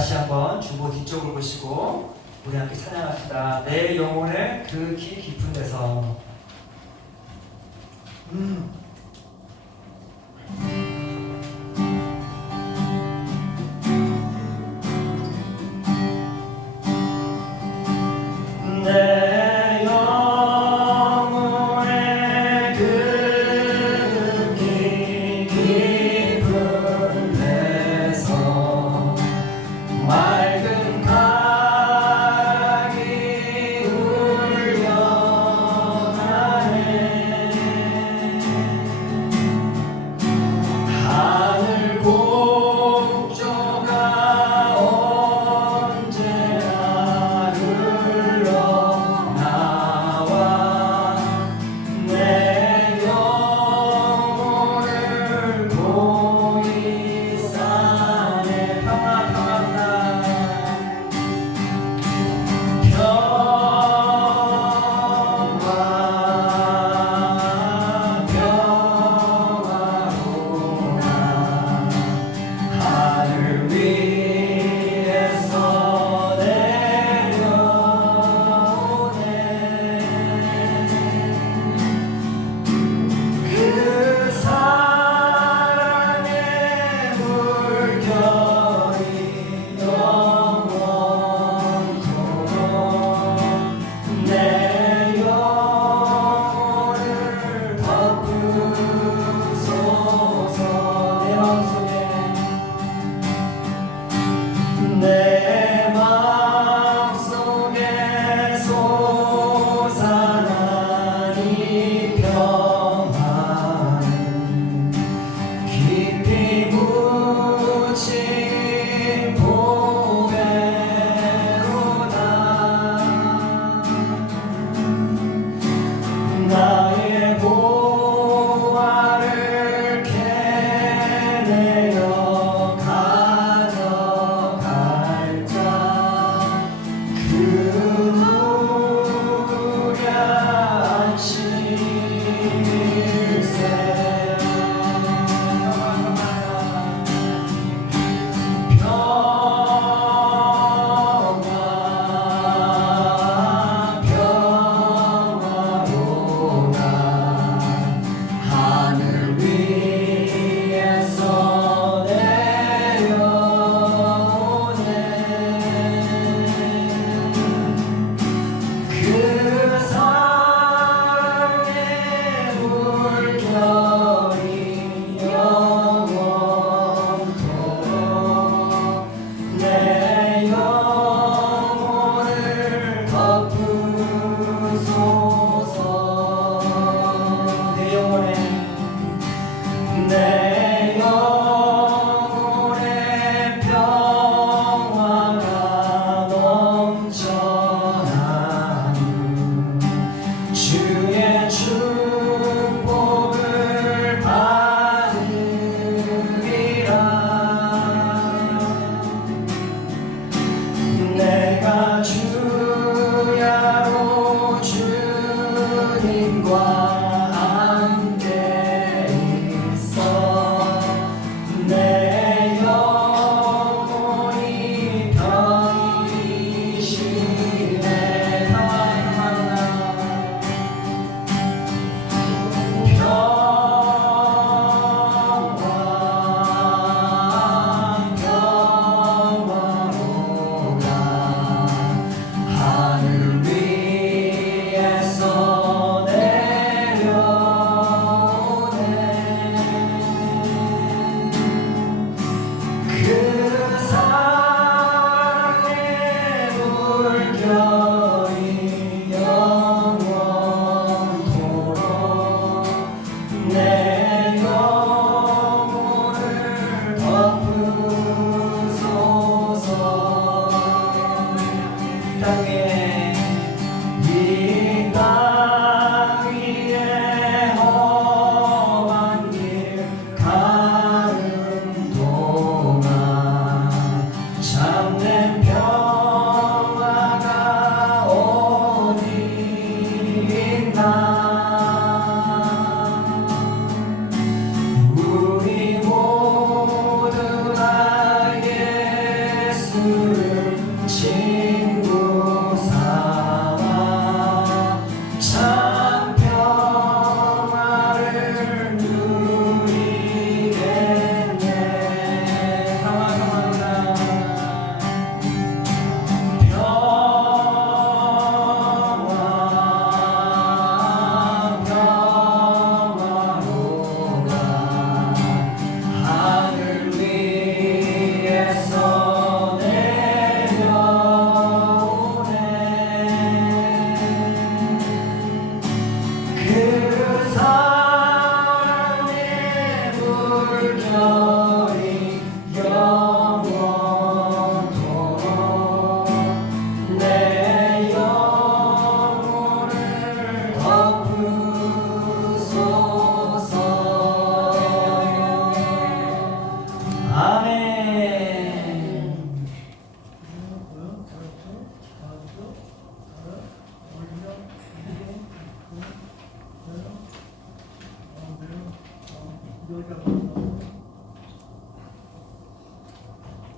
다시 한번 주보 뒤쪽을 보시고 우리 함께 찬양합시다. 내 영혼을 그 길 깊은 데서 내 영혼의 그 길 깊은 데서 맑은 강이 울려가네.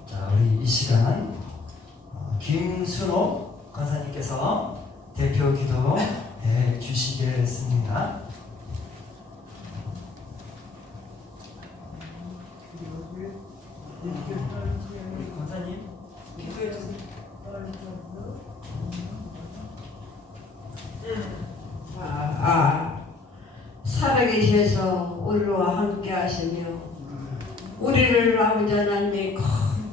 자, 우리 이 시간 김순옥 권사님께서 대표 기도해 주시겠습니다. 우리 권사님 기도해 주세요. 살아계셔서 우리와 함께 하시며 우리를 아버지 하나님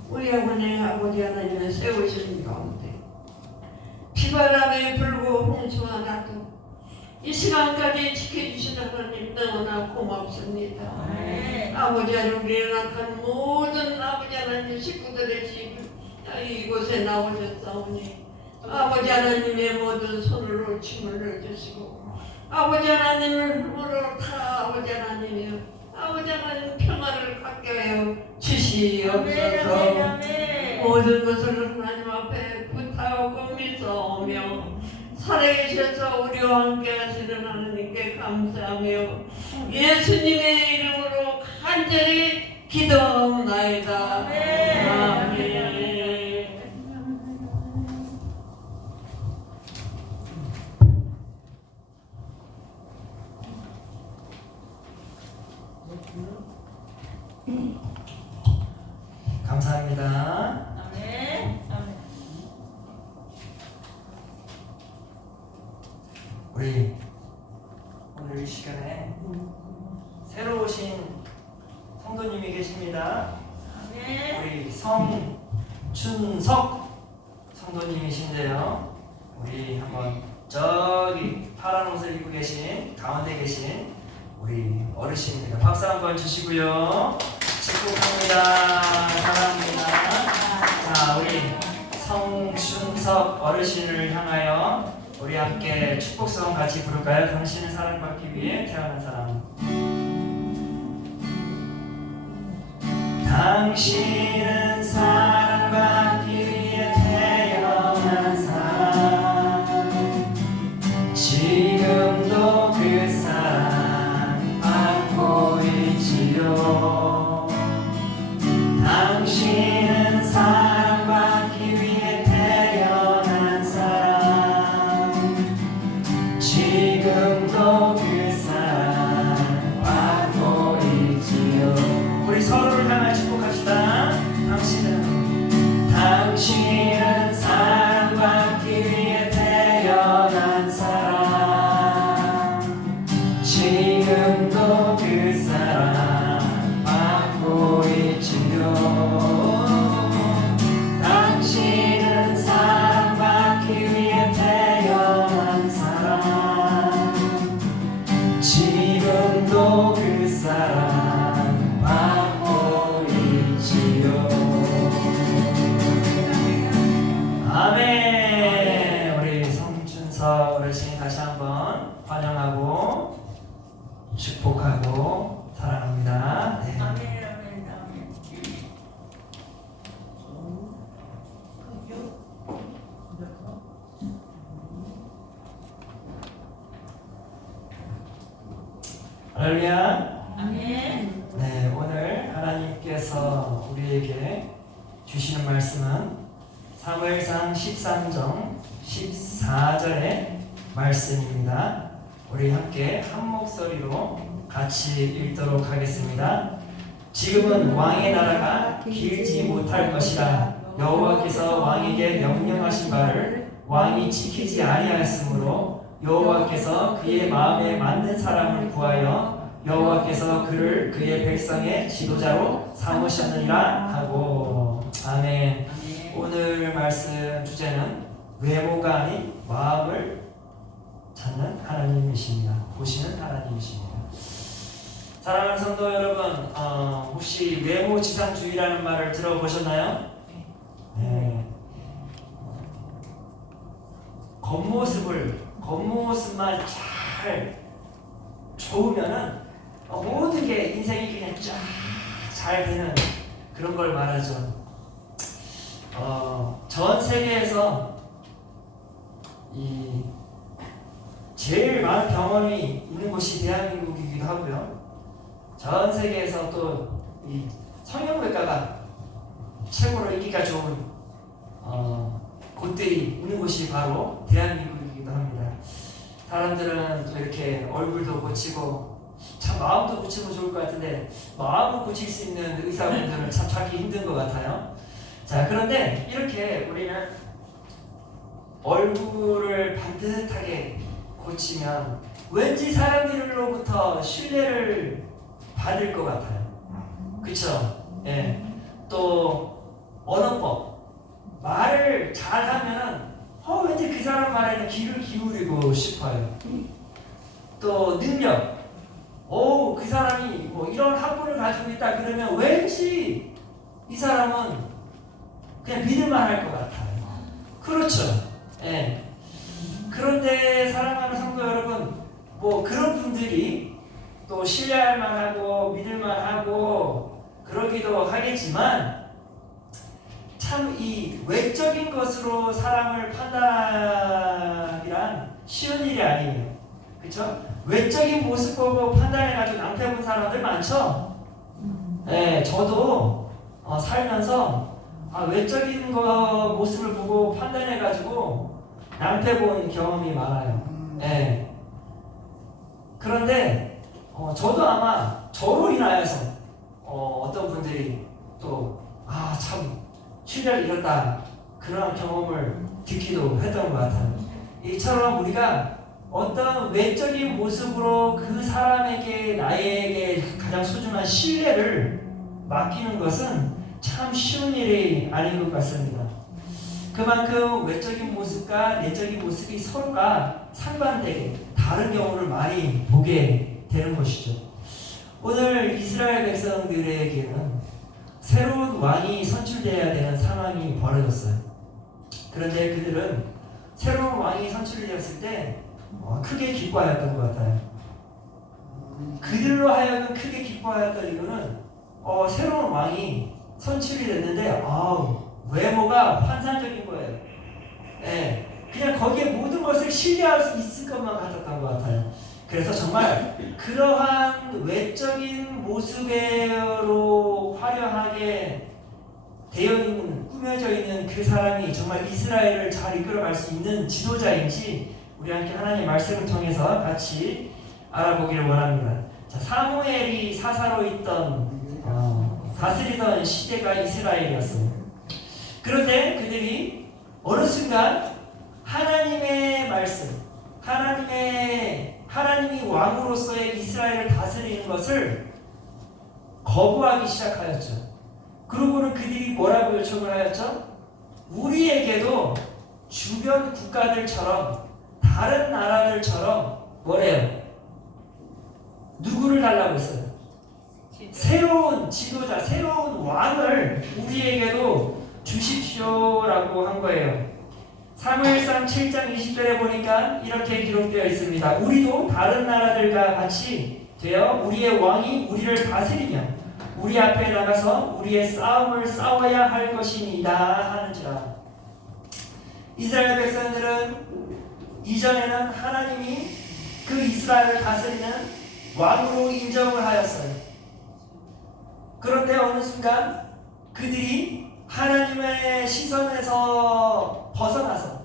우리 아버지 하나님을 세우시는 가운데 비바람에 불고 홍수가 나도 이 시간까지 지켜주신 하나님 너무나 고맙습니다. 네. 아버지 하나님 우리의 낙한 모든 아버지 하나님 식구들의 집 이곳에 나오셨사오니 아버지 하나님의 모든 손을 놓침을 넣어주시고 아버지 하나님을 힘으로 다 아버지 하나님 평화를 갖게 하여 주시옵소서. 모든 것을 하나님 앞에 부탁하고 믿사오며 살아계셔서 우리와 함께 하시는 하나님께 감사하며 예수님의 이름으로 간절히 기도하옵나이다. 아멘. 감사합니다. 아멘. 아멘. 우리 오늘 이 시간에 새로 오신 성도님이 계십니다. 아멘. 우리 성춘석 성도님이신데요. 우리 한번 저기 파란 옷을 입고 계신 가운데 계신 우리 어르신입니다. 박수 한번 주시고요. 축복합니다. 사랑합니다. 자, 우리 성춘석 어르신을 향하여 우리 함께 축복성 같이 부를까요? 당신을 사랑받기 위해 태어난 사람. 당신은 사랑받기 위해 태어난 사람. 지금도 그 사랑 받고 있지요. 당신은 사랑받기 위해 태어난 사람. 지금도 그 사랑 받고 있지요. 우리 서로를 향해 축복합시다. 당신은 사랑받기 위해 태어난 사람. 지금도 그 사랑 받고 있지요. 당신은 사랑받기 위해 태어난 사람. 지금도 그 사랑 받고 있지요. 아멘. 우리 성춘석 어르신 다시 한번 환영하고 축복하고 사랑합니다. 네. 아멘. 아멘. 아멘. 할렐루야. 아멘. 네, 오늘 하나님께서 우리에게 주시는 말씀은 사무엘상 13장 14절의 말씀입니다. 우리 함께 한 목소리로 같이 읽도록 하겠습니다. 지금은 왕의 나라가 길지 못할 것이라. 여호와께서 왕에게 명령하신 바를 왕이 지키지 아니하였으므로 여호와께서 그의 마음에 맞는 사람을 구하여 여호와께서 그를 그의 백성의 지도자로 삼으셨느니라 하고. 아멘. 오늘 말씀 주제는 외모가 아닌 마음을 찾는 하나님이십니다. 보시는 하나님이십니다. 사랑하는 성도 여러분, 혹시 외모지상주의라는 말을 들어보셨나요? 네. 겉모습만 잘 좋으면은 모든 게 인생이 그냥 쫙 잘 되는 그런 걸 말하죠. 전 세계에서 이 제일 많은 병원이 있는 곳이 대한민국이기도 하고요. 전 세계에서 또 이 성형외과가 최고로 인기가 좋은 곳들이 있는 곳이 바로 대한민국이기도 합니다. 사람들은 또 이렇게 얼굴도 고치고 참 마음도 고치면 좋을 것 같은데 마음을 고칠 수 있는 의사분들은 참 찾기 힘든 것 같아요. 자, 그런데 이렇게 우리는 얼굴을 반듯하게 고치면 왠지 사람들로부터 신뢰를 받을 것 같아요. 그쵸? 예. 또 언어법, 말을 잘하면 왠지 그 사람 말에는 귀를 기울이고 싶어요. 또 능력, 그 사람이 뭐 이런 학문을 가지고 있다 그러면 왠지 이 사람은 그냥 믿을만할 것 같아요. 그렇죠? 예. 그런데 사랑하는 성도 여러분, 뭐 그런 분들이 또 신뢰할 만하고 믿을 만하고 그러기도 하겠지만 참 이 외적인 것으로 사람을 판단하기란 쉬운 일이 아니에요. 그렇죠? 외적인 모습 보고 판단해가지고 낭패 본 사람들 많죠? 네, 저도 살면서 외적인 모습을 보고 판단해가지고 낭패 본 경험이 많아요. 네. 그런데 저도 아마 저로 인하여서 어떤 분들이 또 참 신뢰를 잃었다 그런 경험을 듣기도 했던 것 같아요. 이처럼 우리가 어떤 외적인 모습으로 그 사람에게 나에게 가장 소중한 신뢰를 맡기는 것은 참 쉬운 일이 아닌 것 같습니다. 그만큼 외적인 모습과 내적인 모습이 서로가 상반되게 다른 경우를 많이 보게 되는 것이죠. 오늘 이스라엘 백성들에게는 새로운 왕이 선출되어야 되는 상황이 벌어졌어요. 그런데 그들은 새로운 왕이 선출되었을 때 크게 기뻐하였던 것 같아요. 그들로 하여금 크게 기뻐하였던 이유는 새로운 왕이 선출이 됐는데 외모가 환상적인 거예요. 네, 그냥 거기에 모든 것을 신뢰할 수 있을 것만 같았던 것 같아요. 그래서 정말 그러한 외적인 모습으로 화려하게 되어 있는, 꾸며져 있는 그 사람이 정말 이스라엘을 잘 이끌어갈 수 있는 지도자인지 우리 함께 하나님의 말씀을 통해서 같이 알아보기를 원합니다. 자, 사무엘이 사사로 있던 다스리던 시대가 이스라엘이었어요. 그런데 그들이 어느 순간 하나님의 말씀, 하나님이 왕으로서의 이스라엘을 다스리는 것을 거부하기 시작하였죠. 그러고는 그들이 뭐라고 요청을 하였죠? 우리에게도 주변 국가들처럼 다른 나라들처럼 뭐래요? 누구를 달라고 했어요? 새로운 지도자, 새로운 왕을 우리에게도 주십시오라고 한 거예요. 사무엘상 7장 20절에 보니까 이렇게 기록되어 있습니다. 우리도 다른 나라들과 같이 되어 우리의 왕이 우리를 다스리며 우리 앞에 나가서 우리의 싸움을 싸워야 할 것이니이다 하는지라. 이스라엘 백성들은 이전에는 하나님이 그 이스라엘을 다스리는 왕으로 인정을 하였어요. 그런데 어느 순간 그들이 하나님의 시선에서 벗어나서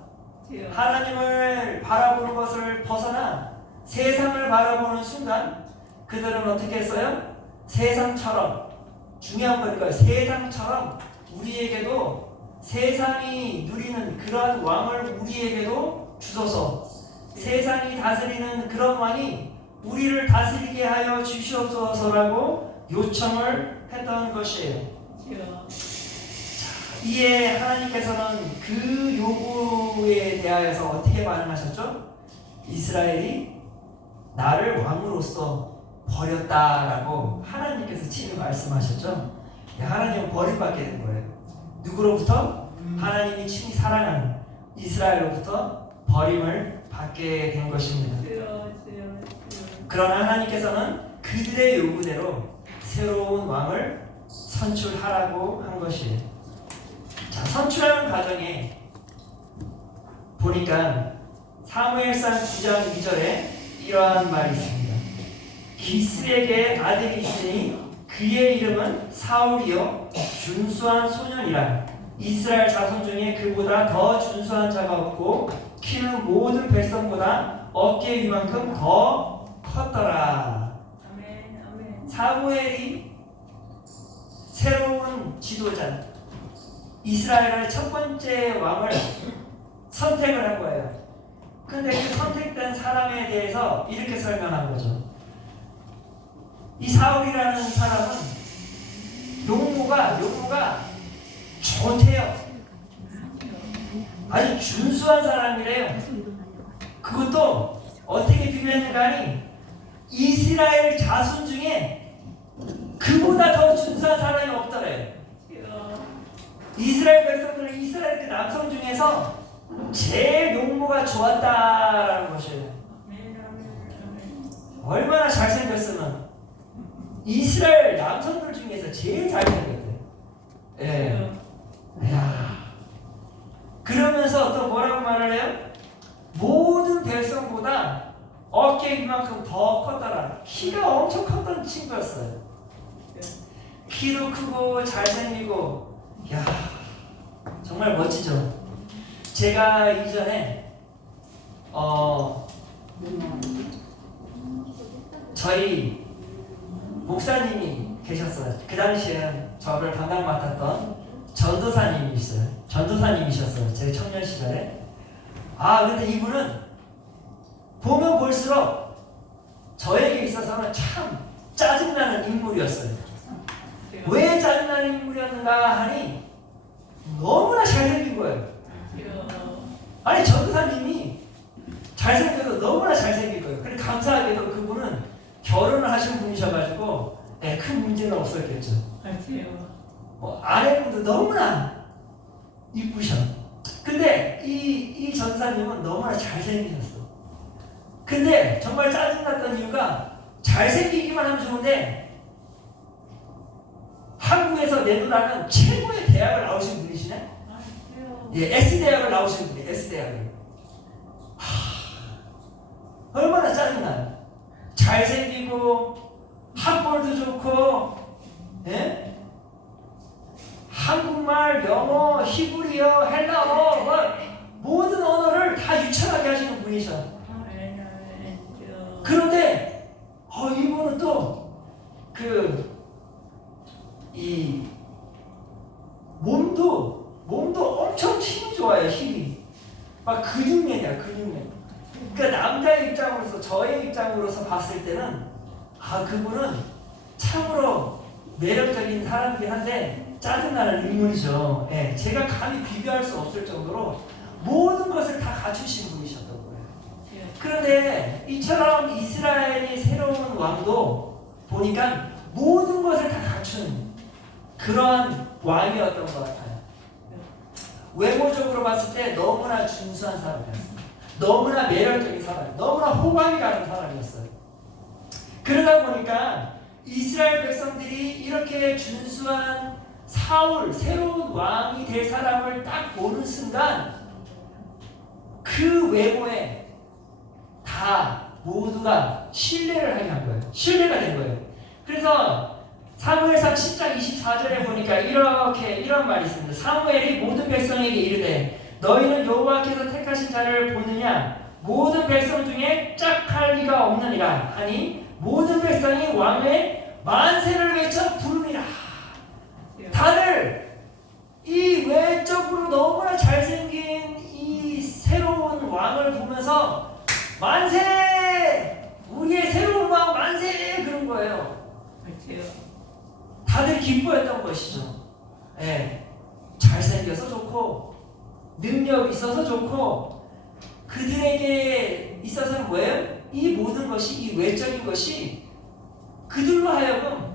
하나님을 바라보는 것을 벗어나 세상을 바라보는 순간 그들은 어떻게 했어요? 세상처럼, 중요한 거니까요. 세상처럼 우리에게도 세상이 누리는 그러한 왕을 우리에게도 주소서. 세상이 다스리는 그런 왕이 우리를 다스리게 하여 주시옵소서라고 요청을 했던 것이에요. 이에 하나님께서는 그 요구에 대하여서 어떻게 반응하셨죠? 이스라엘이 나를 왕으로서 버렸다라고 하나님께서 친히 말씀하셨죠. 하나님은 버림받게 된 거예요. 누구로부터? 하나님이 친히 사랑하는 이스라엘로부터 버림을 받게 된 것입니다. 그러나 하나님께서는 그들의 요구대로 새로운 왕을 선출하라고 한 것이에요. 자, 선출하는 과정에 보니까 사무엘상 9장 2절에 이러한 말이 있습니다. 기스에게 아들이 있으니 그의 이름은 사울이요 준수한 소년이라. 이스라엘 자손 중에 그보다 더 준수한 자가 없고 키는 모든 백성보다 어깨 위만큼 더 컸더라. 아멘. 아멘. 사무엘이 새로운 지도자, 이스라엘의 첫 번째 왕을 선택을 한 거예요. 근데 그 선택된 사람에 대해서 이렇게 설명한 거죠. 이 사울이라는 사람은 용모가 좋대요. 아주 준수한 사람이래요. 그것도 어떻게 비교했는가 하니 이스라엘 자손 중에 그보다 더 준수한 사람이 없더래요. 이스라엘 백성들은 이스라엘 그 남성 중에서 제일 용모가 좋았다라는 것이에요. 얼마나 잘생겼으면 이스라엘 남성들 중에서 제일 잘생겼대. 예. 야. 그러면서 또 뭐라고 말을 해요? 모든 백성보다 어깨 이만큼 더 컸더라. 키가 엄청 컸던 친구였어요. 키도 크고 잘생기고, 야, 정말 멋지죠. 제가 이전에 저희 목사님이 계셨어요. 그 당시에 저를 담당 맡았던 전도사님이셨어요. 제 청년 시절에. 근데 이분은 보면 볼수록 저에게 있어서는 참 짜증나는 인물이었어요. 왜 짜증나는 인물이었는가 하니 너무나 잘생긴 거예요. 아니 전도사님이 잘생겨도 너무나 잘생긴 거예요. 근데 감사하게도 그분은 결혼을 하신 분이셔가지고 큰 문제는 없었겠죠. 아내분도 너무나 이쁘셔. 근데 이 전사님은 너무나 잘생기셨어. 근데 정말 짜증났던 이유가 잘생기기만 하면 좋은데 한국에서 내놓으라는 최고의 대학을 나오신 분이시네. 예, S대학을 나오신 분이에요. S대학을. 얼마나 짜증나요. 잘생기고 학벌도 좋고, 예? 한국말, 영어, 히브리어, 헬라어, 모든 언어를 다 유창하게 하시는 분이셔. 그런데 이분은 또 이 몸도 엄청 힘이 좋아요. 힘이 막 근육맨이야. 그러니까 남자의 입장으로서, 저의 입장으로서 봤을 때는 그분은 참으로 매력적인 사람이긴 한데 짜증나는 인물이죠. 예, 제가 감히 비교할 수 없을 정도로 모든 것을 다 갖추신 분이셨던 거예요. 그런데 이처럼 이스라엘이 새로운 왕도 보니까 모든 것을 다 갖춘 그러한 왕이었던 것 같아요. 외모적으로 봤을 때 너무나 준수한 사람이었어요. 너무나 매력적인 사람, 너무나 호감이 가는 사람이었어요. 그러다 보니까 이스라엘 백성들이 이렇게 준수한 사울, 새로운 왕이 될 사람을 딱 보는 순간 그 외모에 다 모두가 신뢰를 하게 한 거예요. 신뢰가 된 거예요. 그래서 사무엘상 10장 24절에 보니까 이런 말이 있습니다. 사무엘이 모든 백성에게 이르되 너희는 여호와께서 택하신 자를 보느냐? 모든 백성 중에 짝할 리가 없느니라 하니 모든 백성이 왕의 만세를 외쳐 부르니라. 다들 이 외적으로 너무나 잘생긴 이 새로운 왕을 보면서 만세! 우리의 새로운 왕 만세! 그런 거예요. 다들 기뻐했던 것이죠. 예, 잘생겨서 좋고 능력 있어서 좋고 그들에게 있어서는 뭐예요? 이 모든 것이, 이 외적인 것이 그들로 하여금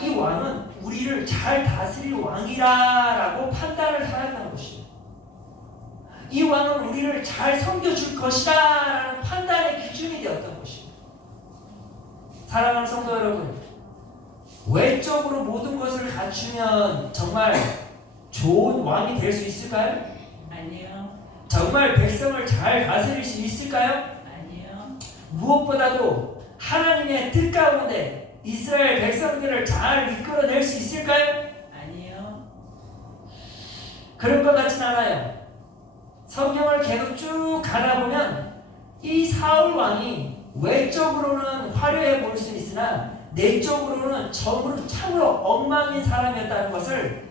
이 왕은 우리를 잘 다스릴 왕이라라고 판단을 하였다는 것이에요. 이 왕은 우리를 잘 섬겨줄 것이다 라는 판단의 기준이 되었던 것이에요. 사랑하는 성도 여러분, 외적으로 모든 것을 갖추면 정말 좋은 왕이 될 수 있을까요? 아니요. 정말 백성을 잘 다스릴 수 있을까요? 아니요. 무엇보다도 하나님의 뜻 가운데 이스라엘 백성들을 잘 이끌어낼 수 있을까요? 아니요. 그런 것 같진 않아요. 성경을 계속 쭉 가다 보면 이 사울 왕이 외적으로는 화려해 보일 수 있으나 내적으로는 참으로 엉망인 사람이었다는 것을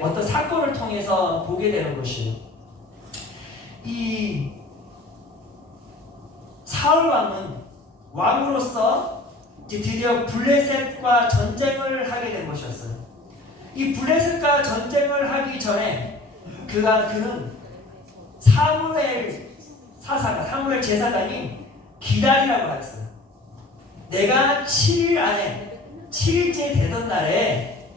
어떤 사건을 통해서 보게 되는 것이에요. 이 사울 왕은 왕으로서 드디어 블레셋과 전쟁을 하게 된 것이었어요. 이 블레셋과 전쟁을 하기 전에 그는 사무엘 제사장이 기다리라고 했어요. 내가 7일 안에 7일째 되던 날에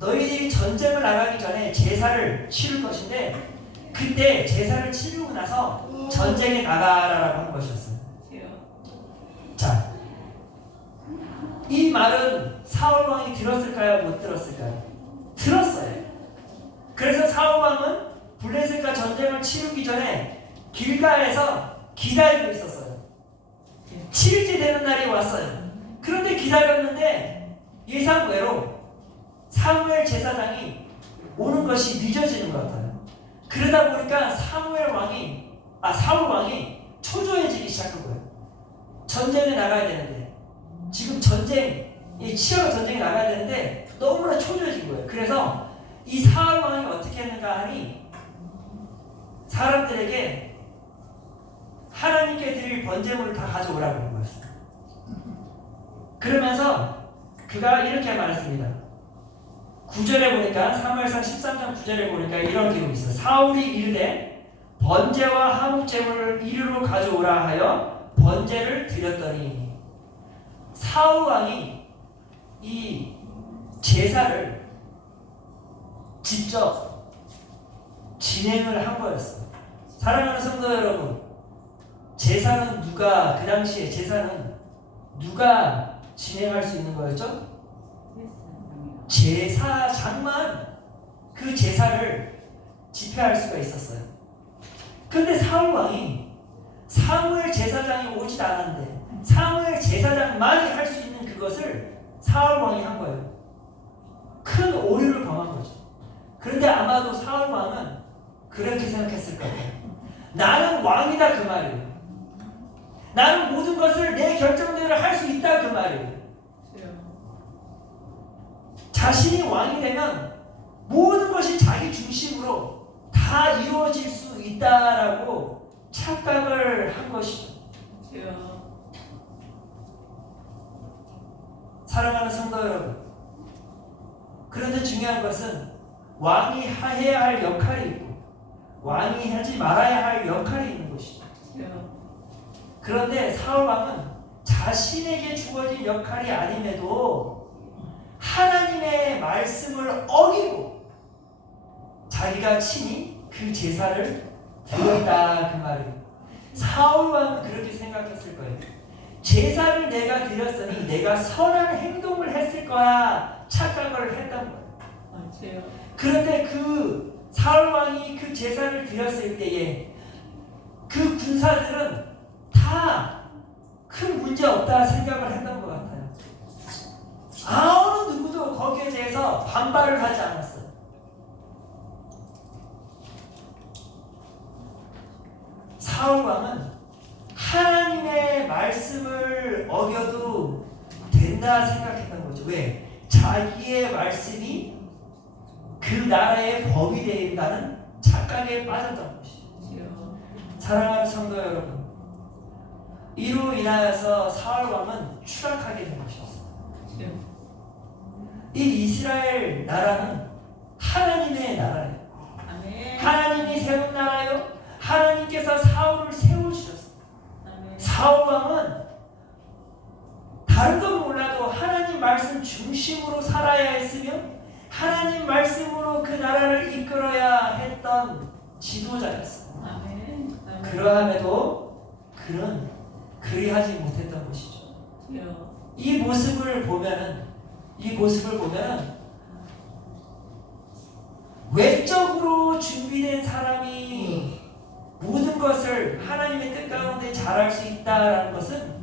너희들이 전쟁을 나가기 전에 제사를 치를 것인데 그때 제사를 치르고 나서 전쟁에 나가라라고 한 것이었어요. 자, 이 말은 사울 왕이 들었을까요? 못 들었을까요? 들었어요. 그래서 사울 왕은 블레셋과 전쟁을 치르기 전에 길가에서 기다리고 있었어요. 7일째 되는 날이 왔어요. 그런데 기다렸는데 예상외로 사무엘 제사장이 오는 것이 늦어지는 것 같아요. 그러다 보니까 사울 왕이 초조해지기 시작한 거예요. 전쟁에 나가야 되는데 지금 치열한 전쟁에 나가야 되는데 너무나 초조해진 거예요. 그래서 이 사울 왕이 어떻게 했는가 하니 사람들에게 하나님께 드릴 번제물을 다 가져오라고 한 거였어요. 그러면서 그가 이렇게 말했습니다. 9절에 보니까 사무엘상 13장 9절에 보니까 이런 기록이 있어요. 사울이 이르되 번제와 화목제물을 이리로 가져오라 하여 번제를 드렸더니 사울 왕이 이 제사를 직접 진행을 한 거였어요. 사랑하는 성도 여러분, 그 당시에 제사는 누가 진행할 수 있는 거였죠? 제사장만 그 제사를 집행할 수가 있었어요. 근데 사울 왕이 사무엘 제사장이 오지 않았는데 사무엘 제사장만이 할 수 있는 그것을 사울 왕이 한 거예요. 큰 오류를 범한 거죠. 그런데 아마도 사울 왕은 그렇게 생각했을 거예요. 나는 왕이다 그 말이에요. 나는 모든 것을 내 결정대로 할 수 있다 그 말이에요. 자신이 왕이 되면 모든 것이 자기 중심으로 다 이루어질 수 있다라고 착각을 한 것이죠. 사랑하는 성도 여러분, 그런데 중요한 것은 왕이 해야 할 역할이 있고 왕이 하지 말아야 할 역할이 있는 것이죠. 그런데 사울 왕은 자신에게 주어진 역할이 아님에도 하나님의 말씀을 어기고 자기가 친히 그 제사를 드렸다 그 말이에요. 사울 왕은 그렇게 생각했을 거예요. 제사를 내가 드렸으니 내가 선한 행동을 했을 거야 착각을 했던 거예요. 그런데 그 사울 왕이 그 제사를 드렸을 때에 그 군사들은 다 큰 문제 없다 생각을 했던 것 같아요. 어느 누구도 거기에 대해서 반발을 하지 않았어요. 사울 왕은 하나님의 말씀을 어겨도 된다 생각했던 거죠. 왜? 자기의 말씀이 그 나라의 법이 되어있다는 착각에 빠졌던 것이죠. 사랑하는 성도 여러분, 이로 인하여서 사울 왕은 추락하게 된 것이었어요. 이 이스라엘 나라는 하나님의 나라예요. 하나님이 세운 나라요. 하나님께서 사울을 세우셨어요. 사울 왕은 다른 건 몰라도 하나님 말씀 중심으로 살아야 했으며 하나님 말씀으로 그 나라를 이끌어야 했던 지도자였어요. 그러함에도 그는 그리하지 못했던 것이죠. 이 모습을 보면은 외적으로 준비된 사람이 모든 것을 하나님의 뜻 가운데 잘할 수 있다라는 것은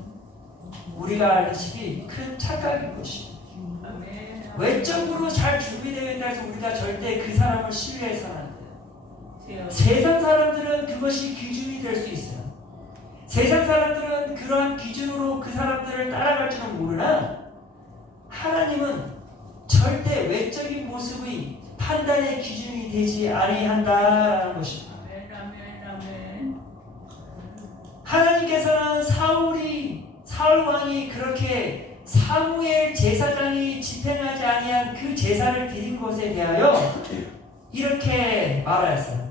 우리가 알다시피 큰 착각인 것입니다. 아멘. 외적으로 잘 준비되어 있다 해서 우리가 절대 그 사람을 신뢰해서는 안 돼요. 주여. 세상 사람들은 그것이 기준이 될 수 있어요. 세상 사람들은 그러한 기준으로 그 사람들을 따라갈 줄은 모르나 하나님은 절대 외적인 모습의 판단의 기준이 되지 아니한다라는 것입니다. 아멘. 아멘. 아멘. 하나님께서는 사울 왕이 그렇게 사무엘 제사장이 집행하지 아니한 그 제사를 드린 것에 대하여 이렇게 말하였어요.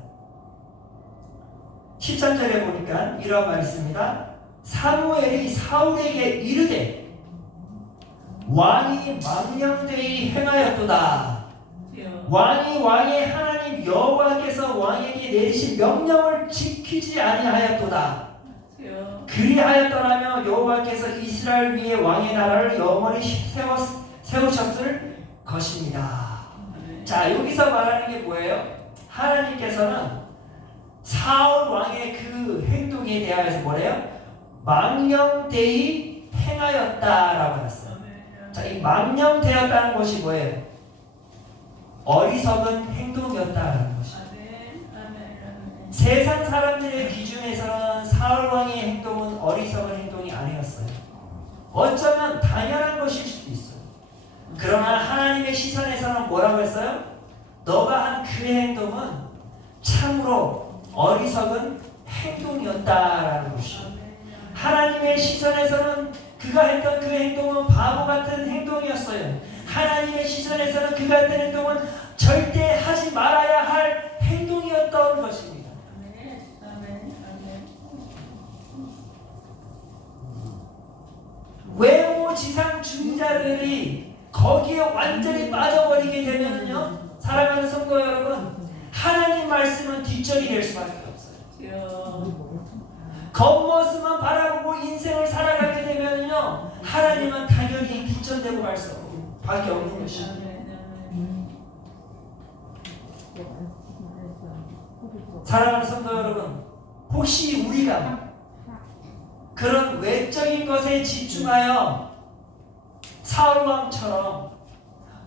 13절에 보니까 이런 말이 있습니다. 사무엘이 사울에게 이르되 왕이 망령되이 행하였도다. 주여. 왕이 왕의 하나님 여호와께서 왕에게 내리신 명령을 지키지 아니하였도다. 주여. 그리하였더라면 여호와께서 이스라엘 위에 왕의 나라를 영원히 세우셨을 것입니다. 아멘. 자, 여기서 말하는 게 뭐예요? 하나님께서는 사울 왕의 그 행동에 대하여서 뭐래요? 망령되이 행하였다라고 했어요. 아멘. 자, 이 망령되었다는 것이 뭐예요? 어리석은 행동이었다라는 것이죠. 아멘. 아멘. 아멘. 세상 사람들의 기준에서는 사울 왕의 행동은 어리석은 행동이 아니었어요. 어쩌면 당연한 것일 수도 있어요. 그러나 하나님의 시선에서는 뭐라고 했어요? 너가 한 그 행동은 참으로 어리석은 행동이었다라는 것이죠. 하나님의 시선에서는 그가 했던 그 행동은 바보 같은 행동이었어요. 하나님의 시선에서는 그가 했던 행동은 절대 하지 말아야 할 행동이었던 것입니다. 아멘. 아멘. 아멘. 외모지상 주의자들이 거기에 완전히 빠져버리게 되면은요, 사랑하는 성도 여러분, 하나님 말씀은 뒷전이 될 수밖에 없어요. 주여. 겉모습만 바라보고 인생을 살아가게 되면은요, 하나님은 당연히 뒷전되고 갈 수밖에 없는 것입니다. 아멘. 아멘. 사랑하는 성도 여러분, 혹시 우리가 그런 외적인 것에 집중하여 사울왕처럼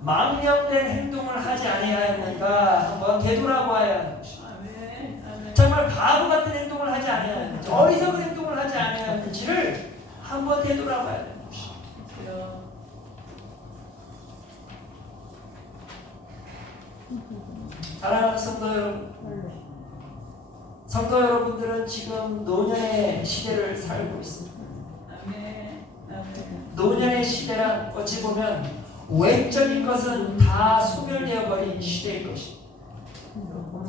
망령된 행동을 하지 아니하였는가 한번 되돌아봐야 하는 것입니다. 아멘. 아멘. 정말 바보 같은 행동을 하지 아니하였는지, 어리석은 행동을 하지 아니하였는지를 한번 되돌아봐야 되는 것입니다. 주여. 사랑하는 성도 여러분, 성도 여러분들은 지금 노년의 시대를 살고 있습니다. 아멘. 아멘. 노년의 시대란 어찌 보면 외적인 것은 다 소멸되어 버린 시대일 것입니다.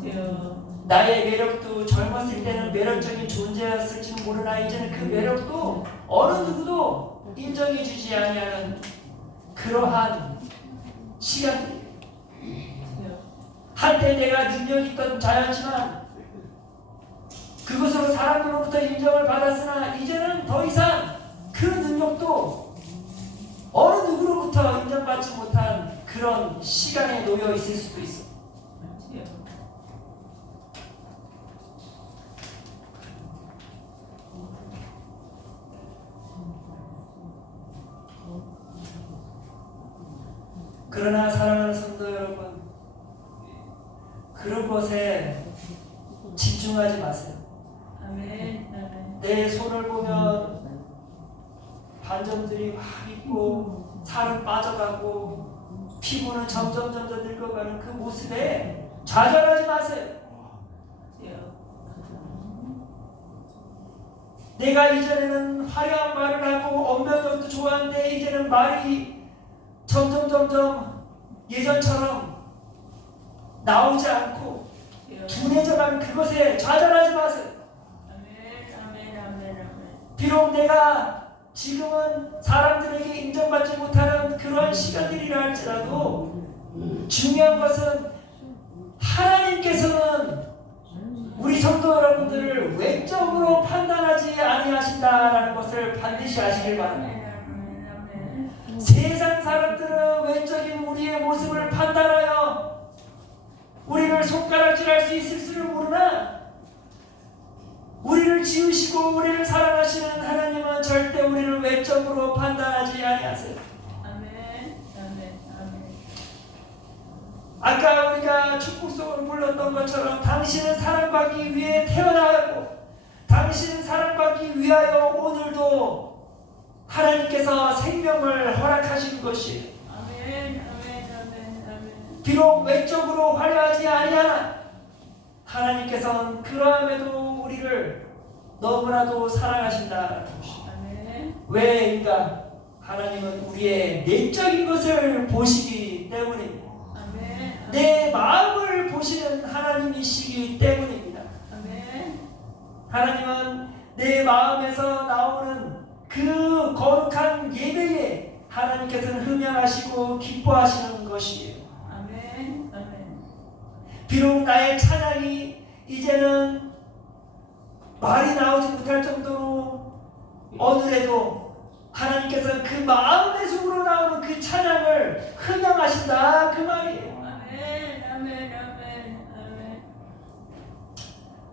주여. 나의 매력도 젊었을 때는 매력적인 존재였을지는 모르나 이제는 그 매력도 어느 누구도 인정해주지 아니하는 그러한 시간들. 주여. 한때 내가 능력 있던 자였지만 그것으로 사람들로부터 인정을 받았으나 이제는 더 이상 그 능력도 어느 누구로부터 인정받지 못한 그런 시간에 놓여 있을 수도 있어. 주여. 그러나 사랑하는 성도 여러분, 그런 것에 집중하지 마세요. 아멘. 아멘. 내 손을 보면 반점들이 막 있고 살은 빠져가고 피부는 점점 늙어가는 그 모습에 좌절하지 마세요. 주여. 내가 이전에는 화려한 말을 하고 언변력도 좋아하는데 이제는 말이 점점 예전처럼 나오지 않고 주여. 둔해져가는 그것에 좌절하지 마세요. 아멘. 아멘. 아멘. 아멘. 비록 내가 지금은 사람들에게 인정받지 못하는 그러한 시간들이라 할지라도 중요한 것은 하나님께서는 우리 성도 여러분들을 외적으로 판단하지 아니하신다라는 것을 반드시 아시길 바랍니다. 아멘. 아멘. 아멘. 세상 사람들은 외적인 우리의 모습을 판단하여 우리를 손가락질할 수 있을지를 모르나 우리를 우리를 지으시고 우리를 사랑하시는 하나님은 절대 우리를 외적으로 판단하지 아니하세요. 아멘. 아멘. 아멘. 아까 우리가 축복송을 불렀던 것처럼 당신은 사랑받기 위해 태어나고 당신은 사랑받기 위하여 오늘도 하나님께서 생명을 허락하신 것이에요. 아멘. 아멘. 아멘. 아멘. 비록 외적으로 화려하지 아니하나 하나님께서는 그러함에도 우리를 너무나도 사랑하신다는 것이에요. 아멘. 왜인가? 하나님은 우리의 내적인 것을 보시기 때문입니다. 아멘. 내 마음을 보시는 하나님이시기 때문입니다. 아멘. 하나님은 내 마음에서 나오는 그 거룩한 예배에 하나님께서는 흠양하시고 기뻐하시는 것이에요. 아멘. 아멘. 비록 나의 찬양이 이제는 말이 나오지 못할 정도로 어느래도 하나님께서는 그 마음의 속으로 나오는 그 찬양을 흠양하신다 그 말이에요. 아멘. 아멘. 아멘. 아멘.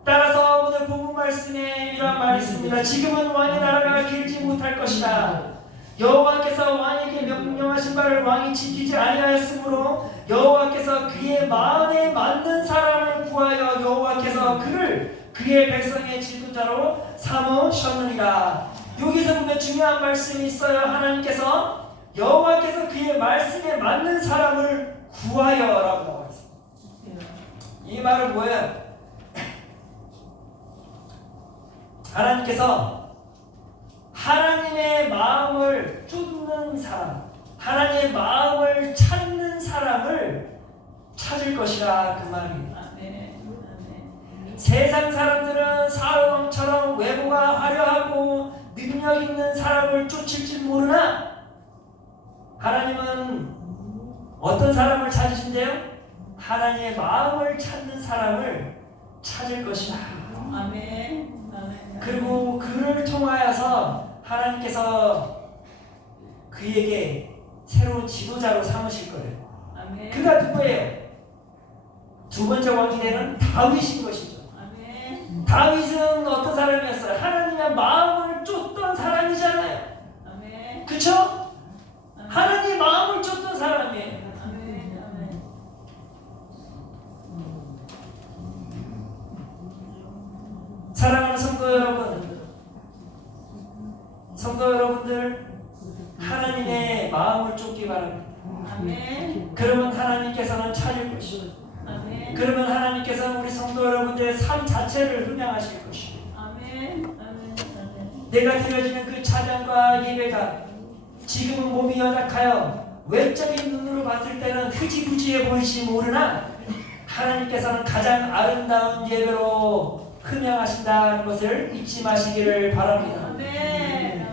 따라서 오늘 본문 말씀에 이러한 말이 있습니다. 지금은 왕의 나라가 길지 못할 것이다. 여호와께서 왕에게 명령하신 바를 왕이 지키지 아니하였으므로 여호와께서 그의 마음에 맞는 사람을 구하여 여호와께서 그를 그의 백성의 지도자로 삼으셨느니라. 여기서 보면 중요한 말씀이 있어요. 하나님께서 여호와께서 그의 말씀에 맞는 사람을 구하여라고 나와 있습니다. 이 말은 뭐예요? 하나님께서 하나님의 마음을 쫓는 사람, 하나님의 마음을 찾는 사람을 찾을 것이라 그 말입니다. 아멘. 아멘. 세상 사람들은 사울왕처럼 외모가 화려하고 능력 있는 사람을 쫓을지 모르나 하나님은 어떤 사람을 찾으신대요? 하나님의 마음을 찾는 사람을 찾을 것이다. 아멘. 아멘. 그리고 그를 통하여서 하나님께서 그에게 새로운 지도자로 삼으실 거예요. 아멘. 그가 누구예요? 두 번째 왕이 되는 다윗인 것이죠. 아멘. 다윗은 어떤 사람이었어요? 하나님의 마음을 쫓던 사람이잖아요. 아멘. 그쵸? 하나님의 마음을 쫓던 사람이에요. 아멘. 아멘. 사랑하는 성도 여러분, 성도 여러분들 하나님의 마음을 쫓기 바랍니다. 아멘. 그러면 하나님께서는 찾을 것이고 아멘. 그러면 하나님께서는 우리 성도 여러분들의 삶 자체를 흠양하실 것이고 아멘. 아멘. 아멘. 내가 드려지는 그 찬양과 예배가 지금은 몸이 연약하여 외적인 눈으로 봤을 때는 흐지부지해 보일지 모르나 하나님께서는 가장 아름다운 예배로 흠양하신다는 것을 잊지 마시기를 바랍니다. 아멘. 아멘.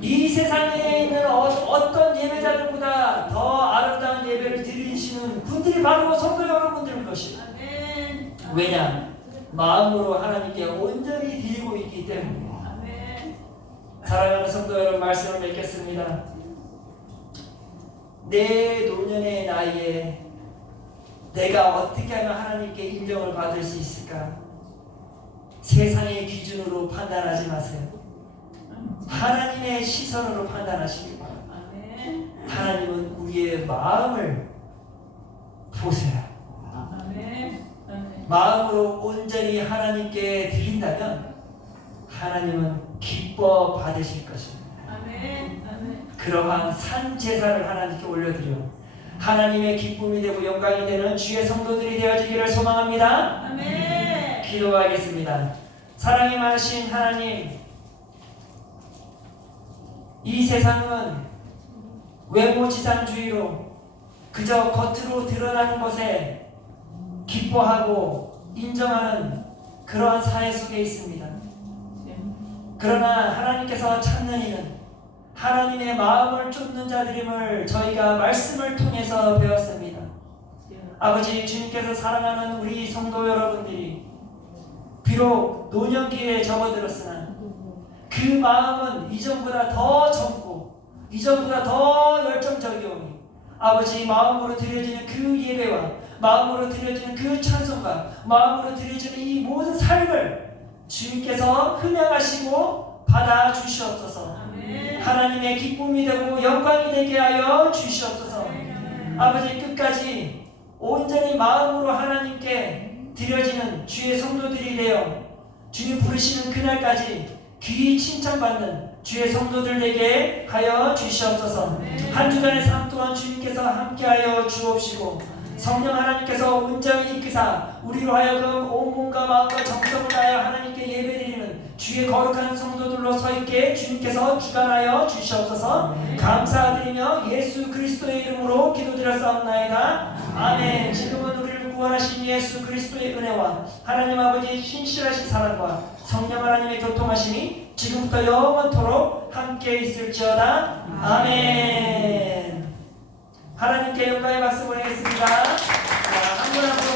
이 세상에 있는 어떤 예배자들보다 더 아름다운 예배를 드리시는 분들이 바로 성도 여러분들 것이다. 아멘. 왜냐? 마음으로 하나님께 온전히 드리고 있기 때문에. 아멘. 사랑하는 성도 여러분, 말씀을 맺겠습니다. 내 노년의 나이에 내가 어떻게 하면 하나님께 인정을 받을 수 있을까? 세상의 기준으로 판단하지 마세요. 하나님의 시선으로 판단하시기 바랍니다. 아멘. 하나님은 우리의 마음을 보세요. 아멘. 아멘. 마음으로 온전히 하나님께 드린다면 하나님은 기뻐 받으실 것입니다. 아멘. 아멘. 그러한 산 제사를 하나님께 올려드려 하나님의 기쁨이 되고 영광이 되는 주의 성도들이 되어지기를 소망합니다. 아멘. 기도하겠습니다. 사랑이 많으신 하나님, 이 세상은 외모지상주의로 그저 겉으로 드러나는 것에 기뻐하고 인정하는 그러한 사회 속에 있습니다. 그러나 하나님께서 찾는 이는 하나님의 마음을 쫓는 자들임을 저희가 말씀을 통해서 배웠습니다. 아버지, 주님께서 사랑하는 우리 성도 여러분들이 비록 노년기에 접어들었으나 그 마음은 이전보다 더 젊고 이전보다 더 열정적이오니 아버지, 마음으로 드려지는 그 예배와 마음으로 드려지는 그 찬송과 마음으로 드려지는 이 모든 삶을 주님께서 흠양하시고 받아 주시옵소서. 아멘. 하나님의 기쁨이 되고 영광이 되게 하여 주시옵소서. 아버지, 끝까지 온전히 마음으로 하나님께 드려지는 주의 성도들이 되어 주님 부르시는 그날까지 귀히 칭찬받는 주의 성도들 되게 하여 주시옵소서. 한 주간의 삶 동안 주님께서 함께하여 주옵시고 성령 하나님께서 온전히 이끄사 우리로 하여금 온 몸과 마음과 정성을 다하여 하나님께 예배드리는 주의 거룩한 성도들로 서 있게 주님께서 주관하여 주시옵소서. 감사드리며 예수 그리스도의 이름으로 기도드렸사옵나이다. 아멘. 지금은 우리를 구원하신 예수 그리스도의 은혜와 하나님 아버지의 신실하신 사랑과 성령 하나님의 교통하심이 지금부터 영원토록 함께 있을지어다. 아멘. 하나님께 영광의 박수 보내겠습니다. 한 분 한 분